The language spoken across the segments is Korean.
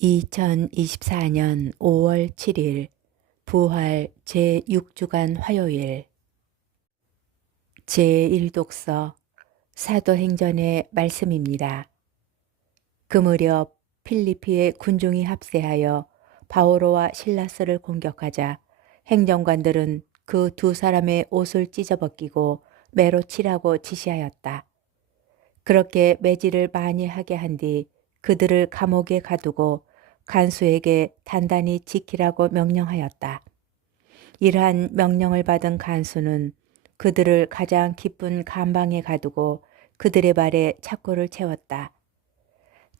2024년 5월 7일 부활 제6주간 화요일 제1독서 사도행전의 말씀입니다. 그 무렵 필리피의 군중이 합세하여 바오로와 실라스를 공격하자 행정관들은 그 두 사람의 옷을 찢어벗기고 매로 치라고 지시하였다. 그렇게 매질을 많이 하게 한 뒤 그들을 감옥에 가두고 간수에게 단단히 지키라고 명령하였다. 이러한 명령을 받은 간수는 그들을 가장 깊은 감방에 가두고 그들의 발에 착고를 채웠다.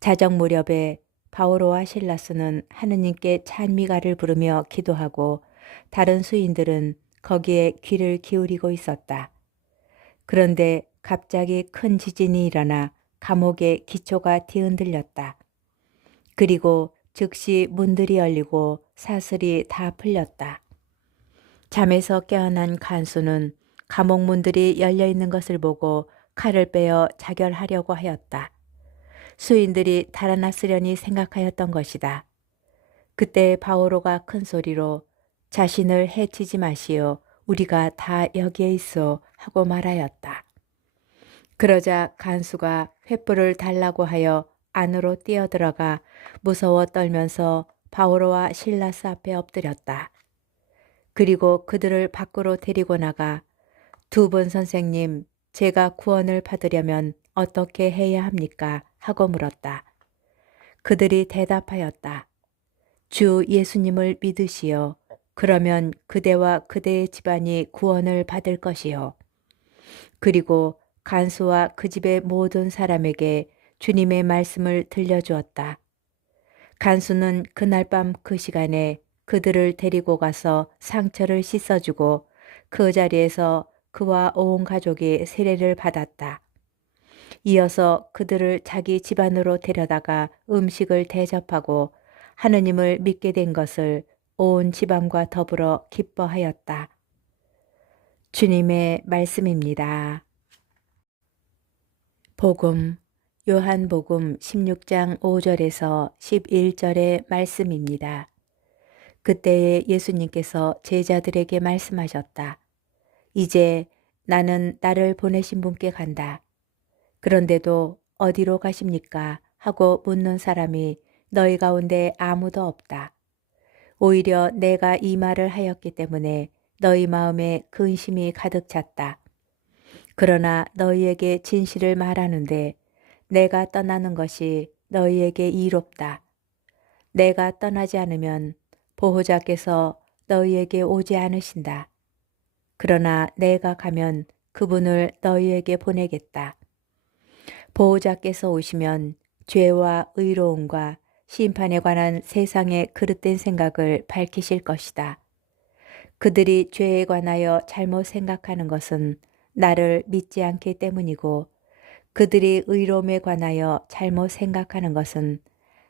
자정 무렵에 바오로와 실라스는 하느님께 찬미가를 부르며 기도하고 다른 수인들은 거기에 귀를 기울이고 있었다. 그런데 갑자기 큰 지진이 일어나 감옥의 기초가 뒤흔들렸다. 그리고 즉시 문들이 열리고 사슬이 다 풀렸다. 잠에서 깨어난 간수는 감옥 문들이 열려 있는 것을 보고 칼을 빼어 자결하려고 하였다. 수인들이 달아났으려니 생각하였던 것이다. 그때 바오로가 큰 소리로 자신을 해치지 마시오. 우리가 다 여기에 있어 하고 말하였다. 그러자 간수가 횃불을 달라고 하여 안으로 뛰어들어가 무서워 떨면서 바오로와 실라스 앞에 엎드렸다. 그리고 그들을 밖으로 데리고 나가 두 분 선생님, 제가 구원을 받으려면 어떻게 해야 합니까? 하고 물었다. 그들이 대답하였다. 주 예수님을 믿으시오. 그러면 그대와 그대의 집안이 구원을 받을 것이요. 그리고 간수와 그 집의 모든 사람에게 주님의 말씀을 들려주었다. 간수는 그날 밤 그 시간에 그들을 데리고 가서 상처를 씻어주고 그 자리에서 그와 온 가족이 세례를 받았다. 이어서 그들을 자기 집안으로 데려다가 음식을 대접하고 하느님을 믿게 된 것을 온 집안과 더불어 기뻐하였다. 주님의 말씀입니다. 복음 요한복음 16장 5절에서 11절의 말씀입니다. 그때에 예수님께서 제자들에게 말씀하셨다. 이제 나는 나를 보내신 분께 간다. 그런데도 어디로 가십니까? 하고 묻는 사람이 너희 가운데 아무도 없다. 오히려 내가 이 말을 하였기 때문에 너희 마음에 근심이 가득 찼다. 그러나 너희에게 진실을 말하는데 내가 떠나는 것이 너희에게 이롭다. 내가 떠나지 않으면 보호자께서 너희에게 오지 않으신다. 그러나 내가 가면 그분을 너희에게 보내겠다. 보호자께서 오시면 죄와 의로움과 심판에 관한 세상의 그릇된 생각을 밝히실 것이다. 그들이 죄에 관하여 잘못 생각하는 것은 나를 믿지 않기 때문이고 그들이 의로움에 관하여 잘못 생각하는 것은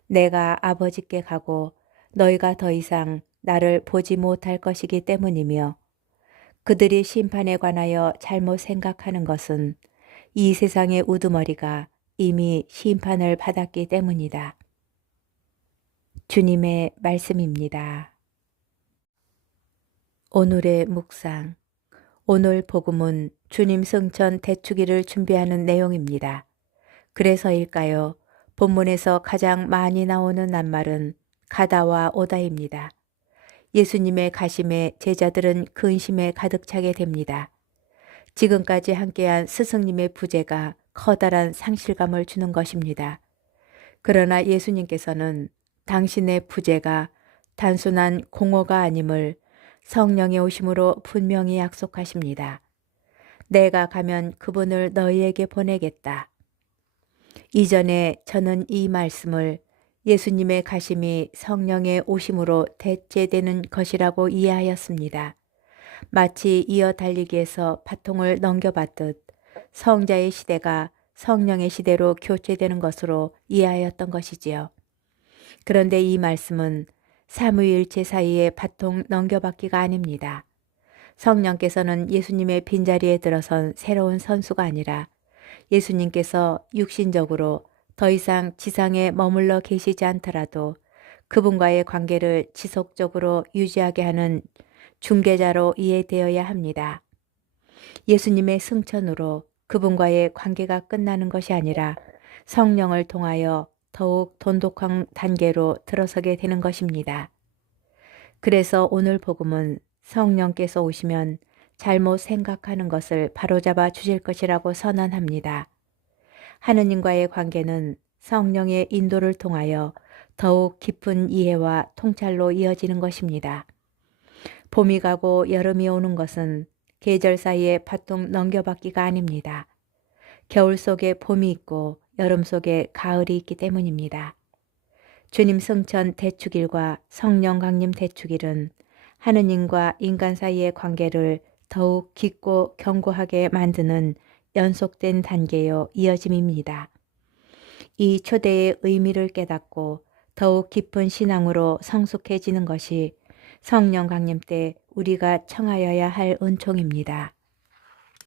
내가 아버지께 가고 너희가 더 이상 나를 보지 못할 것이기 때문이며 그들이 심판에 관하여 잘못 생각하는 것은 이 세상의 우두머리가 이미 심판을 받았기 때문이다. 주님의 말씀입니다. 오늘의 묵상. 오늘 복음은 주님 승천 대축일을 준비하는 내용입니다. 그래서일까요? 본문에서 가장 많이 나오는 낱말은 가다와 오다입니다. 예수님의 가심에 제자들은 근심에 가득 차게 됩니다. 지금까지 함께한 스승님의 부재가 커다란 상실감을 주는 것입니다. 그러나 예수님께서는 당신의 부재가 단순한 공허가 아님을 성령의 오심으로 분명히 약속하십니다. 내가 가면 그분을 너희에게 보내겠다. 이전에 저는 이 말씀을 예수님의 가심이 성령의 오심으로 대체되는 것이라고 이해하였습니다. 마치 이어 달리기에서 바통을 넘겨받듯 성자의 시대가 성령의 시대로 교체되는 것으로 이해하였던 것이지요. 그런데 이 말씀은 삼위일체 사이의 바통 넘겨받기가 아닙니다. 성령께서는 예수님의 빈자리에 들어선 새로운 선수가 아니라 예수님께서 육신적으로 더 이상 지상에 머물러 계시지 않더라도 그분과의 관계를 지속적으로 유지하게 하는 중개자로 이해되어야 합니다. 예수님의 승천으로 그분과의 관계가 끝나는 것이 아니라 성령을 통하여 더욱 돈독한 단계로 들어서게 되는 것입니다. 그래서 오늘 복음은 성령께서 오시면 잘못 생각하는 것을 바로잡아 주실 것이라고 선언합니다. 하느님과의 관계는 성령의 인도를 통하여 더욱 깊은 이해와 통찰로 이어지는 것입니다. 봄이 가고 여름이 오는 것은 계절 사이에 파통 넘겨받기가 아닙니다. 겨울 속에 봄이 있고 여름 속에 가을이 있기 때문입니다. 주님 승천 대축일과 성령 강림 대축일은 하느님과 인간 사이의 관계를 더욱 깊고 견고하게 만드는 연속된 단계요 이어짐입니다. 이 초대의 의미를 깨닫고 더욱 깊은 신앙으로 성숙해지는 것이 성령 강림 때 우리가 청하여야 할 은총입니다.